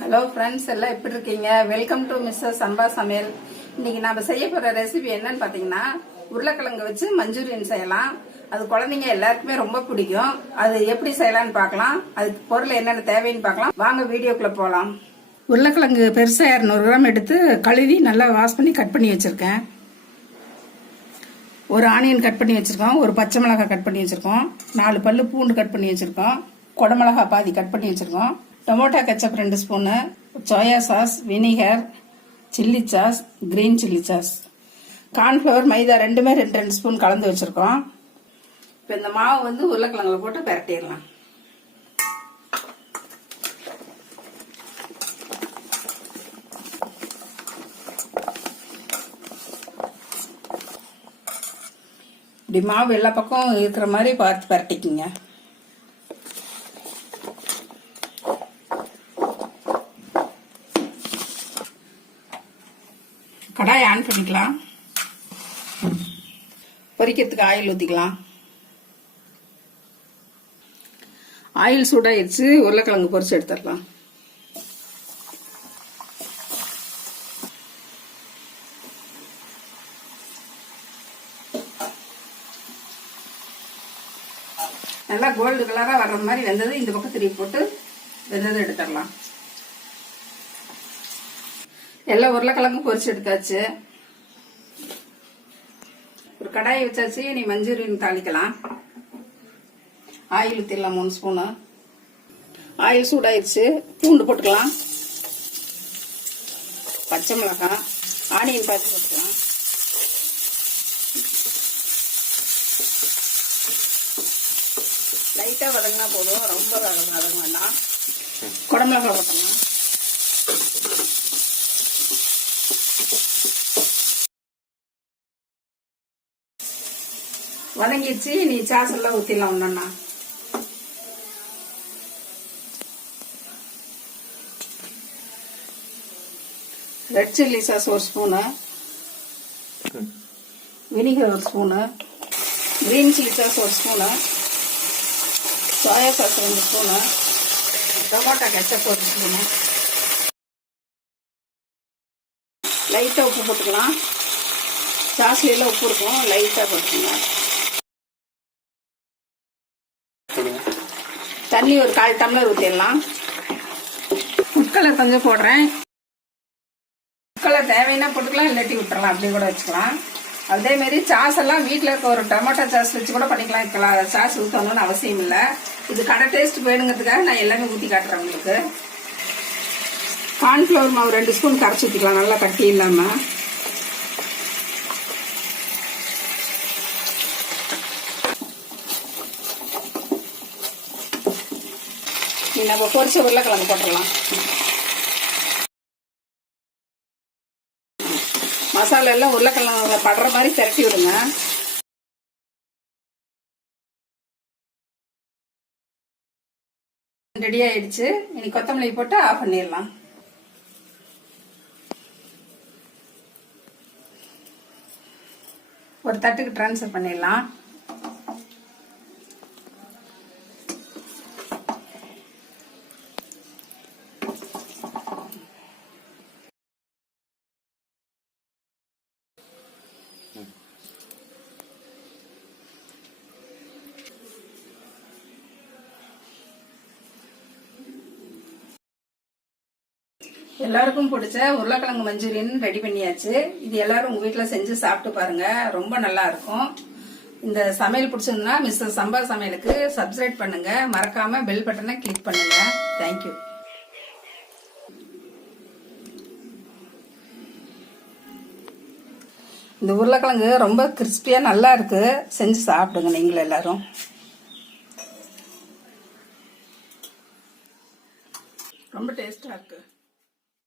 Hello friends, எல்லாம் எப்படி இருக்கீங்க? வெல்கம் டு மிஸ்ஸஸ் சம்பா சமையல். இன்னைக்கு நம்ம செய்ய போற ரெசிபி என்னன்னு பாத்தீங்கன்னா, உருளைக்கிழங்கு வச்சு மஞ்சூரியன் செய்யலாம். அது குழந்தைங்க எல்லாருக்குமே ரொம்ப பிடிக்கும். அது எப்படி செய்யலாம்னு பார்க்கலாம். அதுக்கு பொருள் என்னென்ன தேவைன்னு பார்க்கலாம். வாங்க வீடியோக்குள்ள போகலாம். உருளைக்கிழங்கு பெருசா 200 கிராம் எடுத்து கழுவி நல்லா வாஷ் பண்ணி கட் பண்ணி வச்சிருக்கேன். ஒரு ஆனியன் கட் பண்ணி வச்சிருக்கோம், ஒரு பச்சை மிளகாய் கட் பண்ணி வச்சிருக்கோம், 4 பல்லு பூண்டு கட் பண்ணி வச்சிருக்கோம், குடமிளகாய் பாதி கட் பண்ணி வச்சிருக்கோம், tomato ketchup 2 spoon, soya sauce, vinegar, chilli sauce, green chilli sauce, cornflour, மைதா ரெண்டுமே 2 ஸ்பூன் கலந்து வச்சிருக்கோம். இப்போ இந்த மாவு வந்து உருளைக்கிழங்குல போட்டு பிரட்டிடலாம். இப்படி மாவு எல்லா பக்கம் இருக்கிற மாதிரி பார்த்து பரட்டிக்குங்க. கடாயை ஆன் பண்ணிக்கலாம். பொரிக்கிறதுக்கு ஆயில் ஊற்றிக்கலாம். ஆயில் சூடாயிருச்சு, உருளைக்கிழங்கு பொரிச்சு எடுத்துடலாம். நல்லா கோல்டு கலரா வர்ற மாதிரி வெந்தது இந்த பக்கம் திருப்பி போட்டு வெந்தது எடுத்துடலாம். எல்லா உருளைக்கிழங்கும் பொரிச்சு எடுத்தாச்சு. ஒரு கடாயை வச்சாச்சு. நீ மஞ்சூரியன் தாளிக்கலாம். ஆயில் ஊற்றிடலாம் 3 ஸ்பூனு. ஆயில் சூடாயிருச்சு. பூண்டு போட்டுக்கலாம், பச்சை மிளகாய், ஆனியன் பாத்து போட்டுக்கலாம், லைட்டா வதங்கினா போதும், ரொம்ப வதங்க வேண்டாம். குடமிளகாய் போட்டலாம். வதங்கிடுச்சு. நீ சாஸ் எல்லாம் ஊத்திடலாம். ஒன்னா red chilli sauce 1 spoon, vinegar 1 spoon, green chilli sauce 1 spoon, soya sauce 2 spoon, tomato ketchup 1 spoon, லைட்டா உப்பு போட்டுக்கலாம். சாஸ்ல எல்லாம் உப்பு இருக்கும், லைட்டா போட்டுக்கலாம். தண்ணி ஒரு 1/4 டம்ளர் ஊற்றிடலாம். ஃபுட் கலர் கொஞ்சம் போடுறேன். ஃபுட் கலர் தேவைன்னா போட்டுக்கலாம், இல்லாட்டி விட்டுறலாம், அப்படி கூட வச்சுக்கலாம். அதே மாதிரி சாஸ் எல்லாம் வீட்டில் இருக்க ஒரு டொமேட்டோ சாஸ் வச்சு கூட பண்ணிக்கலாம். சாஸ் ஊற்றணும்னு அவசியம் இல்லை. இது கடை டேஸ்ட் வேணுங்கிறதுக்காக நான் எல்லாமே ஊற்றி காட்டுறேன் உங்களுக்கு. கார்ன்ஃபிளவர் மாவு 2 ஸ்பூன் கரைச்சி ஊற்றிக்கலாம், நல்லா கட்டி இல்லாமல். நம்ம பொரிச்ச உருளைக்கிழங்கு போட்டுடலாம். மசாலா எல்லாம் உருளைக்கிழங்கு படுற மாதிரி திரட்டி விடுங்க. ரெடி ஆயிடுச்சு. இனி கொத்தமல்லி போட்டு ஆஃப் பண்ணிடலாம். ஒரு தட்டுக்கு டிரான்ஸ்ஃபர் பண்ணிடலாம். எல்லாருக்கும் பிடிச்ச உருளைக்கிழங்கு மஞ்சூரியன் ரெடி பண்ணியாச்சு. இது எல்லாரும் உங்க வீட்டுல செஞ்சு சாப்பிட்டு பாருங்க, ரொம்ப நல்லா இருக்கும். இந்த சமையல் பிடிச்சிருந்தா மிஸ்ஸஸ் சம்பா சமையலுக்கு சப்ஸ்கிரைப் பண்ணுங்க, மறக்காம பெல் பட்டனை கிளிக் பண்ணுங்க. தேங்க்யூ. இந்த உருளைக்கிழங்கு ரொம்ப கிறிஸ்பியா நல்லா இருக்கு. செஞ்சு சாப்பிடுங்க நீங்களும் எல்லாரும். ரொம்ப டேஸ்டா இருக்கு.